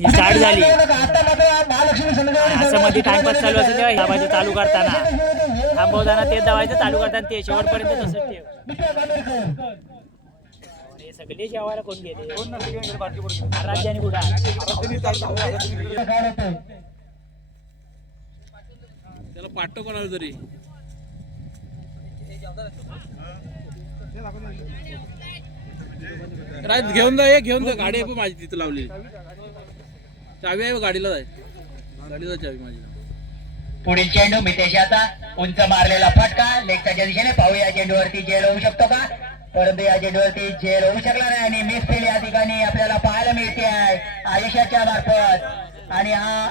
ही start झाली असं मध्ये टाइमपास चालू असेल तेव्हा दाबायचं चालू करताना थांबवताना ते दाबायचं चालू करताना ते शेवटपर्यंत तसंच ठेव. हे सगळे जेवायला कोण गेले राज्याने कुठं त्याला पाठव कोणाला तरी घेऊन जा गाडी आहे माझी तिथं लावली चावी आहे गाडीला जाय गाडीला चावी माझी. पुढील चेंडू मितेशाचा उंच मारलेला फटका लेगच्या दिशेने पाहूया चेंडूवरती जेल होऊ शकतो का, परंतु या चेंडूवरती जेल होऊ शकला नाही आणि मिस फील्ड या ठिकाणी आपल्याला पाहायला मिळते आहे आयुष्याच्या मार्फत. आणि हा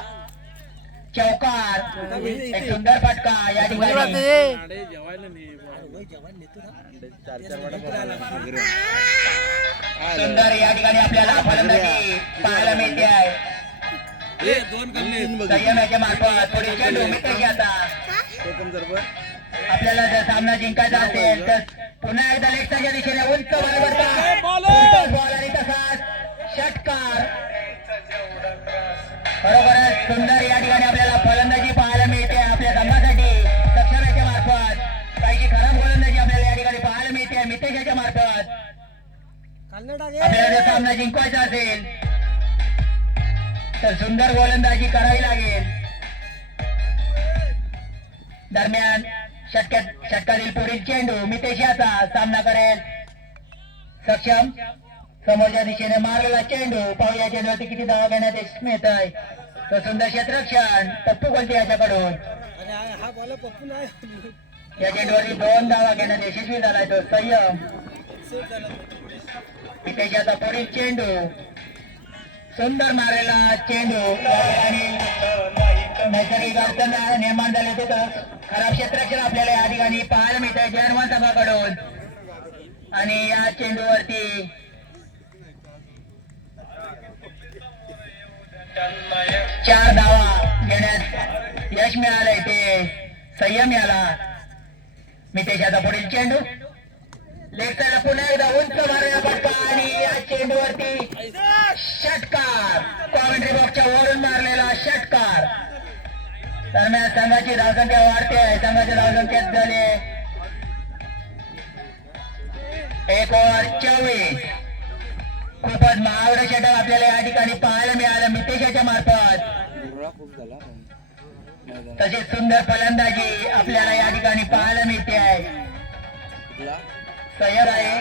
चौकार एक सुंदर फटका या ठिकाणी सुंदर या ठिकाणी आपल्याला फलंदाजी पाहायला मिळते आहे संयमाच्या मार्फत. पुढील चेंडू मितेशाचा आपल्याला जर सामना जिंकायचा असेल तर पुन्हा एकदा लेगच्या दिशेने उंच बॉल आणि तसाच षटकार. बरोबरच सुंदर या ठिकाणी आपल्याला फलंदाजी पाहायला मिळते आपल्या संघासाठी सक्षमाच्या मार्फत. काही खराब गोलंदाजी आपल्याला या ठिकाणी पाहायला मिळते मितेशाच्या मार्फत. आपल्याला जर सामना जिंकवायचा असेल तर सुंदर गोलंदाजी करावी लागेल. दरम्यान षटकातील पुढील चेंडू मितेशाचा सामना करेल सक्षम. समोरच्या दिशेने मारलेला चेंडू पाहूया चेंडूवरती किती धावा घेण्यात यश मिळत आहे. तो सुंदर क्षेत्ररक्षण पप्पू बोलते याच्याकडून. या चेंडूवरती 2 धावा घेण्यात यशस्वी झालाय तो संयम. मितेशाचा पुढील चेंडू सुंदर मारलेला चेंडू आणि नैसर्गिक अडचण निर्माण झाले होते तर खराब क्षेत्ररक्षण आपल्याला या ठिकाणी पाहायला मिळत आहे जर्मन संघाकडून. आणि या चेंडूवरती 4 धावा घेण्यात यश मिळालंय ते संयम याला. मितेशाचा पुढील चेंडू लेग साईडला पुन्हा एकदा उंच मारलेला फटका आणि या चेंडूवरती षटकार. कॉमेंट्री बॉक्सच्या वरून मारलेला षटकार. दरम्यान संघाची धावसंख्या वाढते आहे. संघाच्या धावसंख्येत झाले 1 ओव्हर 24. खूपच महागडं षटक आपल्याला या ठिकाणी पाहायला मिळालं मितेशाच्या मार्फत. तसेच सुंदर फलंदाजी आपल्याला या ठिकाणी पाहायला मिळते आहे. तयार आहे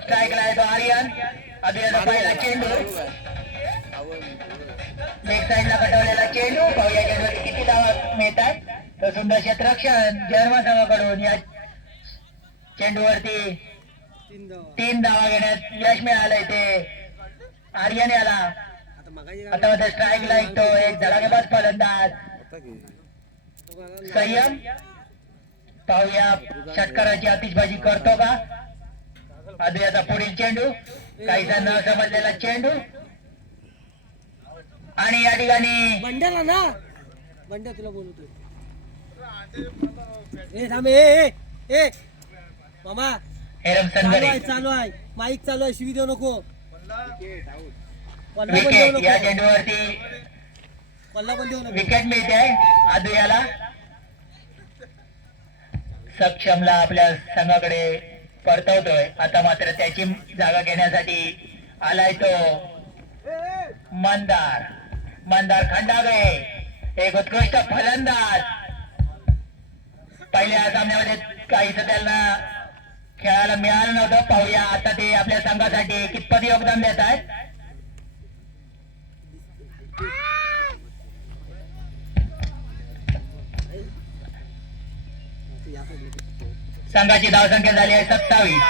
स्ट्राईकला आहे तो आर्यन. अभियाचा पहिला चेंडू लेग साईडला कटवलेला चेंडू पाहूया चेंडूवरती किती धावा मिळतात. तर सुंदर क्षेत्ररक्षण जर्मन संघाकडून या चेंडूवरती 3 धावा घेण्यात यश मिळालंय ते आर्यन याला. आता मध्ये स्ट्राईकला तो एक धडाकेबाज फलंदाज संयम. पाहूया षटकाराची आतिषबाजी करतो का. अद्वैयाचा पुढील चेंडू काहीसा न समजलेला चेंडू आणि या ठिकाणी बंड्याला ना बंड्या तुला बोलतोय मामा हेरम संगरे चालू आहे माईक चालू आहे शिवी देऊ नको. विकेट या चेंडूवरती विकेट मिळते आहे अद्वैयाला. सक्षमला आपल्या संघाकडे परतवतोय. आता मात्र त्याची जागा घेण्यासाठी आलाय तो मंदार खंडागळे एक उत्कृष्ट फलंदाज. पहिल्या सामन्यामध्ये काहीच त्यांना खेळायला मिळालं नव्हतं. पाहूया आता ते आपल्या संघासाठी कितपत योगदान देत आहेत. संघाची धावसंख्या झाली आहे 27.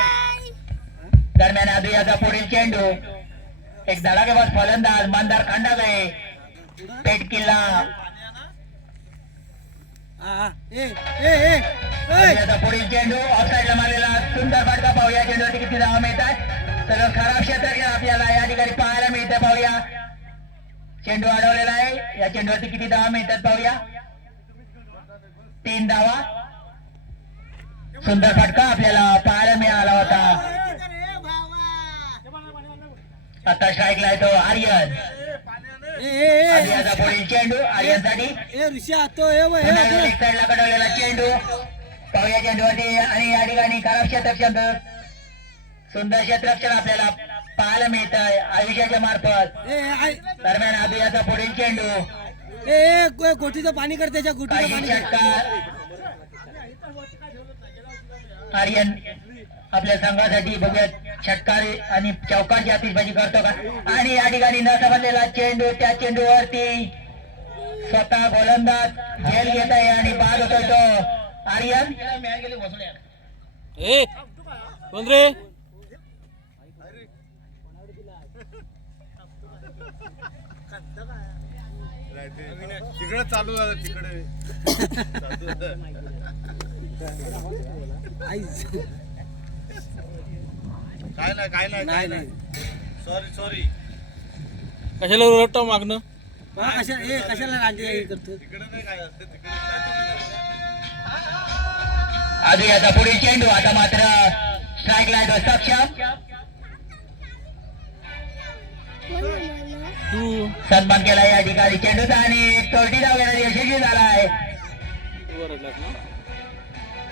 दरम्यान अद्वैयाचा पुढील चेंडू एक धडाकेबाज फलंदाज मंदार खंडागळे पेट किल्ला. अद्वैयाचा पुढील चेंडू ऑफसाईडला मारलेला सुंदर फटका. पाहूया चेंडूवरती किती धावा मिळतात. सगळं खराब क्षेत्र आपल्याला या ठिकाणी पाहायला मिळतं. पाहूया चेंडू अडवलेला आहे. या चेंडूवरती किती धावा मिळतात पाहूया. 3 धावा. सुंदर फटका आपल्याला पाहायला मिळाला होता. आता स्ट्राईकला आहे तो आर्यन. आता पुढील चेंडू आर्यनसाठी ए ऋषा तो ए वय लेग साईडला कडवलेला चेंडू पाहूया चेंडूवरती आणि या ठिकाणी खराब क्षेत्ररक्षण सुंदर क्षेत्ररक्षण आपल्याला पाहायला मिळत आहे आयुष्याच्या मार्फत. दरम्यान अभियाचा पुढील चेंडू ए गोटीचं पाणी कर त्याच्या गोटीचं काही पाणी षटकार आर्यन आपल्या संघासाठी बघूया षटकार आणि चौकारची आतिषबाजी करतो का आणि या ठिकाणी न समजलेला चेंडू त्या चेंडूवरती स्वतः गोलंदाज झेल घेत आहे आणि बाद होतोय तो आर्यन. ए कोण रे तिकडे चालू झालं तिकडे काय नाही सॉरी कशाला रट्टा मागणं कशाला रांगे हे करतो तिकडे नाही काय असते तिकडे याचा पुढील चेंडू आता मात्र स्ट्राईक लाईट सक्षम तू सन्मान केला या ठिकाणी चेंडूचा आणि तोटी धाव घेण्यात यशस्वी झाला आहे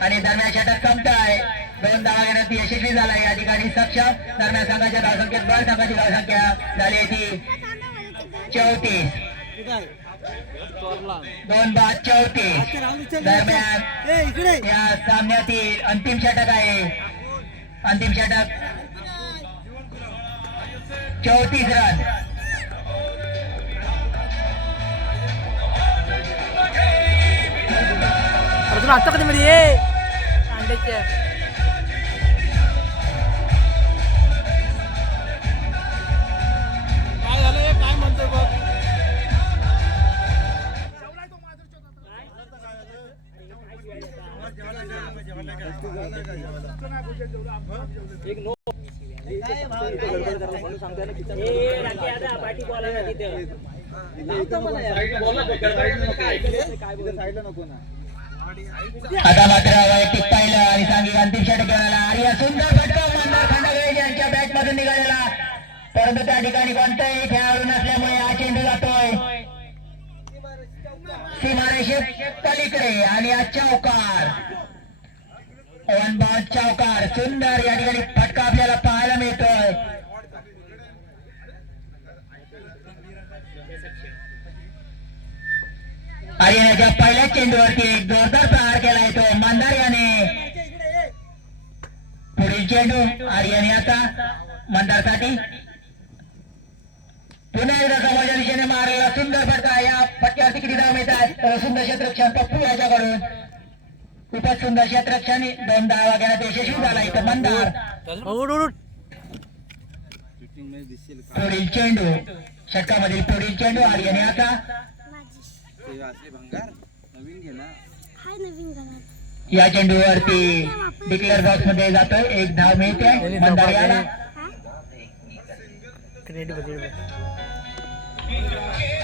आणि दरम्यान षटक संपत आहे 2 धावा घेण्यात यशस्वी झाला आहे या ठिकाणी सक्षम. दरम्यान संघाच्या धावसंख्येत बळ संघाची धावसंख्या झाली ती 34 2 बाद 34. दरम्यान इकडे या सामन्यातील अंतिम षटक आहे अंतिम षटक 34 रन. अजून आता कधी मध्ये ये अंड्याच्या काय झालं काय म्हणतोय बघ पाठी बोलायला तिथे आता मात्र वैयक्तिक पाहिलं आणि सांघिक अंतिम षटक खेळाला आर्या सुंदर फटका मंदार खंडागळे यांच्या बॅट मधून निघालेला परंतु त्या ठिकाणी कोणताही खेळाडू नसल्यामुळे हा चेंडू जातोय सीमारेषे पलीकडे आणि हा चौकार 1 बाउंड चौकार सुंदर या ठिकाणी फटका आपल्याला पाहायला मिळतोय. आर्यनाच्या पहिल्या चेंडूवरती एक जोरदार प्रहार केलाय तो मंदार याने. पुढील चेंडू आर्यन याचा मंदारसाठी पुन्हा एकदा समोरच्या दिशेने मारलेला सुंदर फटका. या फटक्यावरती किती धाव मिळतात सुंदर क्षेत्ररक्षण पप्पू याच्याकडून खूपच सुंदर क्षेत्ररक्षण 2 धावा घेण्यात यशस्वी झाला इथं मंदार. पुढील चेंडू षटकामधील पुढील चेंडू आर्यन याचा या चेंडूवरती डिक्लेअर बॉक्स मध्ये जातोय 1 धाव मिळते मंदार याला.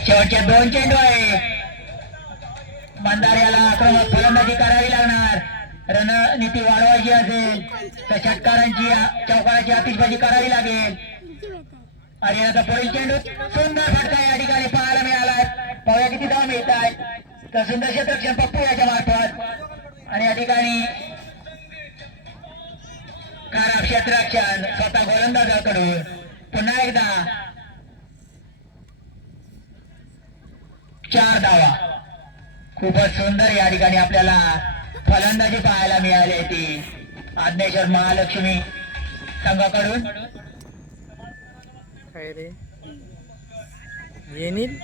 शेवटचे 2 चेंडू आहे मंदार याला आक्रमक फलंदाजी करावी लागणार. रणनीती वाढवायची असेल तर षटकारांची चौकाराची आतिषबाजी करावी लागेल. आर्यनाचा पुढील चेंडू सुंदर फटका या ठिकाणी पाहायला मिळाला. पाहूया किती धाव मिळत आहेत तर सुंदर क्षेत्ररक्षण पप्पू याच्या मार्फत आणि या ठिकाणी खराब क्षेत्ररक्षण स्वतः गोलंदाजाकडून. पुन्हा एकदा 4 धावा खूपच सुंदर या ठिकाणी आपल्याला फलंदाजी पाहायला मिळाली ती आज्ञेश्वर महालक्ष्मी संघाकडून. काय रे येईल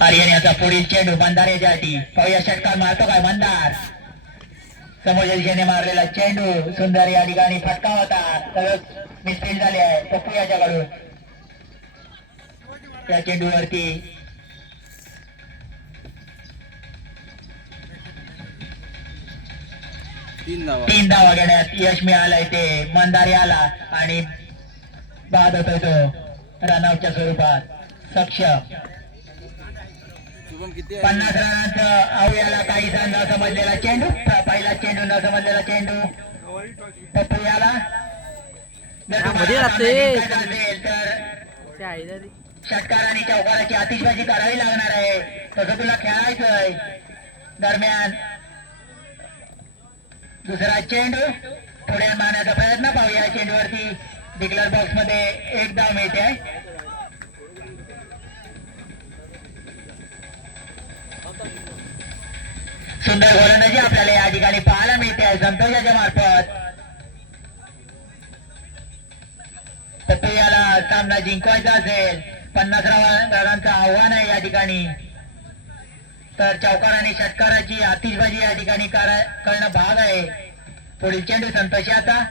आर्यन याचा पुढील चेंडू मंदार याच्यासाठी पाहूया षटकार मारतो काय मंदार. समोरच्या दिशेने मारलेला चेंडू सुंदर या ठिकाणी फटका होता सगळं मिसफील्ड झाले आहे पप्पू याच्याकडून. त्या चेंडूवरती तीन धावा घेण्यात यश मिळालंय ते मंदार याला आणि बाद होतोय तो रनआउटच्या स्वरूपात. सक्षम पण किती आहे 50 रनांचं अवयाला काही न समजलेला चेंडू, पहिला चेंडू न समजलेला चेंडू पप्पू याला मध्ये लागते. असेल तर षटकार आणि चौकाराची आतिषबाजी करावी लागणार आहे. तसं तुला खेळायचंय. दरम्यान दुसरा चेंडू पुढे मारण्याचा प्रयत्न पाहूया. चेंडूवरती डिक्लर बॉक्स मध्ये एक धाव मिळते. सुंदर गोलंदाजी आपल्याला या ठिकाणी पाहायला मिळते आहे संतोषाच्या मार्फत. पप्पू याला सामना जिंकवायचा असेल, 50 रनांचं आव्हान आहे या ठिकाणी. तर चौकार आणि षटकाराची आतिषबाजी या ठिकाणी करणं भाग आहे. पुढील चेंडू संतोष आता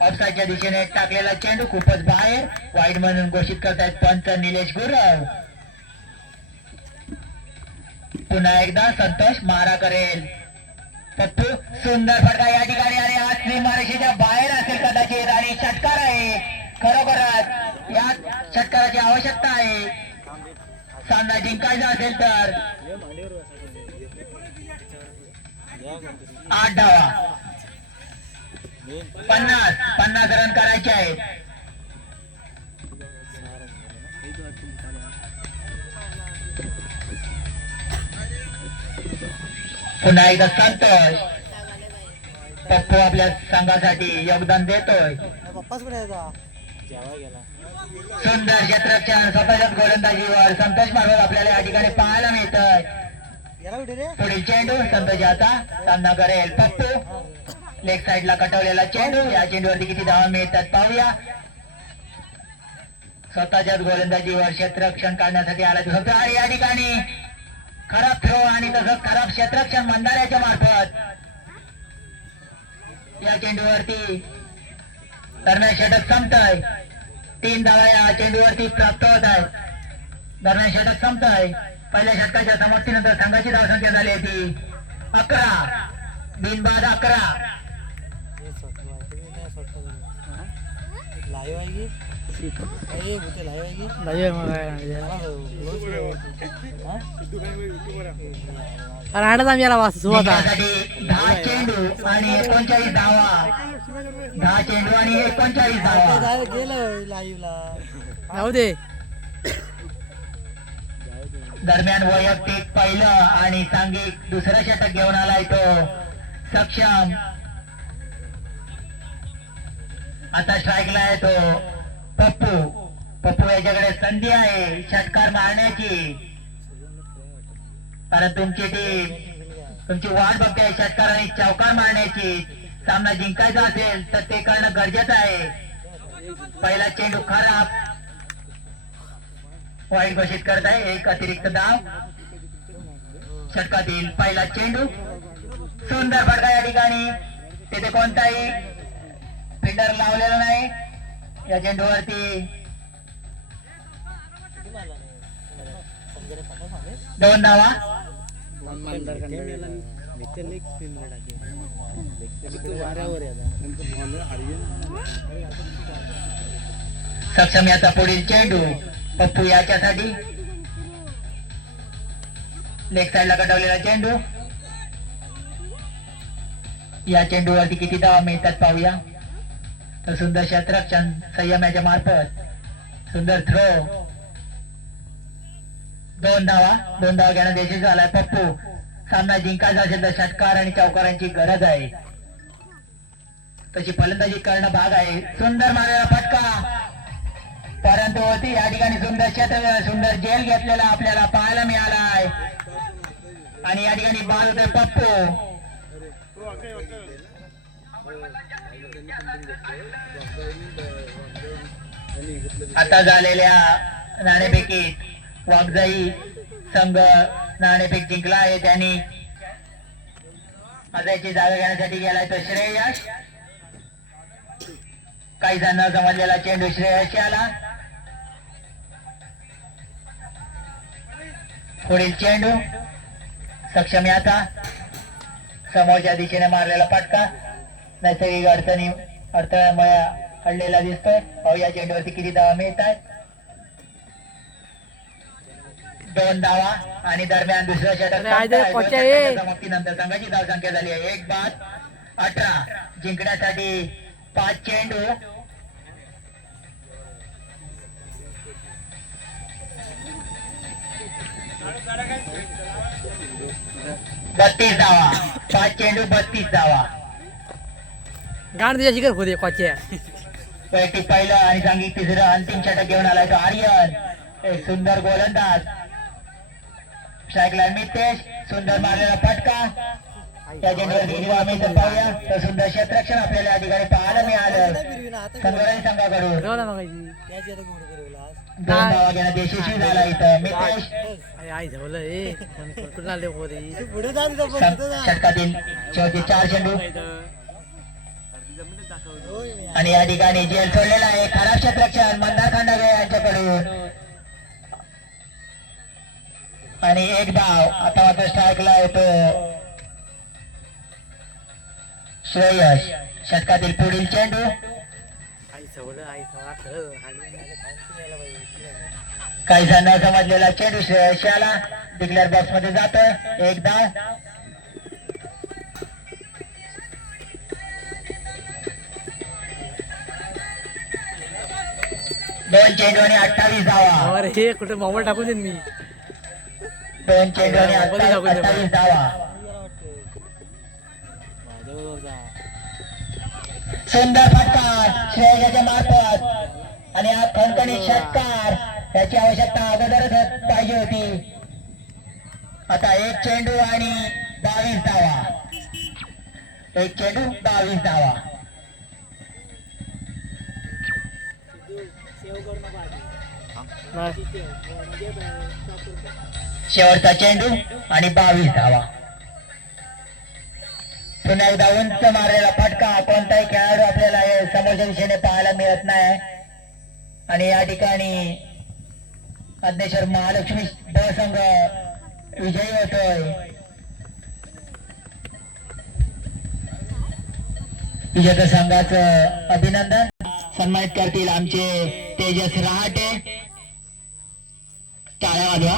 ऑफसाईडच्या दिशेने टाकलेला चेंडू खूपच बाहेर, वाईड म्हणून घोषित करतायत पंच निलेश गुरव. पुन्हा एकदा संतोष मारा करेल. पप्पू सुंदर फटका या ठिकाणी आणि आज सीमारेषेच्या बाहेर असेल कदाचित आणि षटकार आहे. खरोखरच या षटकाराची आवश्यकता आहे. सामना जिंकायचा असेल तर 8 धावा, 50 रन करायचे आहेत. पुन्हा एकदा संतोष. पप्पू आपल्या संघासाठी योगदान देतोय. सुंदर क्षेत्ररक्षण स्वतःच्या गोलंदाजीवर संतोष मार्फत आपल्याला या ठिकाणी पाहायला मिळतंय. पुढील चेंडू संतोष आता सामना करेल. पप्पू लेग साईडला कटवलेला चेंडू. या चेंडूवरती किती धावा मिळतात पाहूया. स्वतःच्याच गोलंदाजीवर क्षेत्ररक्षण काढण्यासाठी आला तो आणि या ठिकाणी खराब थ्रो आणि तसंच खराब क्षेत्ररक्षण मंदाऱ्याच्या मार्फत या चेंडूवरती दरम्यान षटक संपतंय. 3 धावा या चेंडूवरती प्राप्त होत आहेत. दरम्यान षटक संपतंय. पहिल्या षटकाच्या समाप्तीनंतर संघाची धावसंख्या झाली होती 11. बिनबाद 11. जिंकण्यासाठी 10 चेंडू आणि 39 धावा. 10 चेंडू आणि 39 धावा. दरम्यान वैयक्तिक पहिलं आणि सांघिक दुसरं षटक घेऊन आलाय तो सक्षम. आता स्ट्राईकला आहे तो पप्पू. पप्पू याच्याकडे संधी आहे षटकार मारण्याची, कारण तुमची टीम तुमची वाट बघते षटकार आणि चौकार मारण्याची. सामना जिंकायचा असेल तर ते करणं गरजेचं आहे. पहिला चेंडू खराब, वाईट घोषित करत आहे. एक अतिरिक्त धाव. षटकातील पहिला चेंडू. सुंदर फटका या ठिकाणी. तिथे कोणताही फिल्डर लावलेला नाही. या चेंडूवरती 2 धावा. सक्षम याचा पुढील चेंडू. पप्पू याच्यासाठी लेग साईडला कटवलेला चेंडू. या चेंडूवरती किती धावा मिळतात पाहूया. तर सुंदर क्षेत्ररक्षण संयम याच्या मार्फत. सुंदर थ्रो. 2 धावा. 2 धावा घेणं देशी झालाय पप्पू. सामना जिंकायचा असेल तर षटकार आणि चौकारांची गरज आहे. तशी फलंदाजी करणं भाग आहे. सुंदर मारलेला फटका, परंतु होती या ठिकाणी सुंदर क्षेत्र सुंदर जेल घेतलेला आपल्याला पाहायला मिळाला आहे. आणि या ठिकाणी बाद होते पप्पू. आता झालेल्या नाणेफेकीत वाघजाई संघ नाणेफेक जिंकला आहे. त्यांनी अजयची जागा घेण्यासाठी गेलाय तो श्रेयश. काही जण समजलेला चेंडू श्रेयश आला. पुढील चेंडू सक्षम याचा समोरच्या दिशेने मारलेला फटका नैसर्गिक अडथळ्यामुळे हडलेला दिसतोय. पाहू या चेंडूवरती किती धावा मिळतात. 2 धावा आणि दरम्यान दुसऱ्या षटक समाप्तीनंतर संघाची धावसंख्या झाली आहे 1-18. जिंकण्यासाठी 5 चेंडू 32 धावा. 5 चेंडू 32 धावा. गाण त्याच्या शिखर होते कोच्या वैयक्तिक पहिलं आणि सांघिक तिसरं अंतिम षटक घेऊन आलाय तो आर्यन. एक सुंदर गोलंदाज. स्ट्राईकला मितेश. सुंदर मारलेला फटका. त्या चेंडूवर पाहूया तर सुंदर क्षेत्ररक्षण आपल्याला या ठिकाणी पाहायला मिळालं संघराजी संघाकडून. 2 धावा घेण्यात यशस्वी झाला इथं मितेश. षटकातील शेवटी 4 चेंडू आणि या ठिकाणी जेल सोडलेला आहे खराब क्षेत्ररक्षण मंदार खंडागळे यांच्याकडून आणि 1 धाव. आता मात्र स्ट्राईकला येतो श्रेयश. षटकातील पुढील चेंडू काहीसा न समजलेला चेंडू श्रेयश याला डिक्लेअर बॉक्स मध्ये जातोय. 1 धाव. दोन चेंडू आणि 28 धावा. हे कुठे मोबाईल टाकून देईन मी 2 चेंडू आणि 28 धावा. सुंदर फटकार श्रेयसच्या मार्फत आणि हा खणखणीत षटकार याची आवश्यकता अगोदरच पाहिजे होती. आता 1 चेंडू आणि 22 धावा. 1 चेंडू 22 धावा. शेवटचा चेंडू आणि 22 धावा. पुन्हा एकदा उंच मारलेला फटका. कोणताही खेळाडू आपल्याला समोरच्या दिशेने पाहायला मिळत नाही आणि या ठिकाणी अज्ञेश्वर महालक्ष्मी ब संघ विजयी होतोय. विजेत्या संघाचं अभिनंदन. सन्मानित करतील आमचे तेजस रहाटे. टाळ्या वाजवा.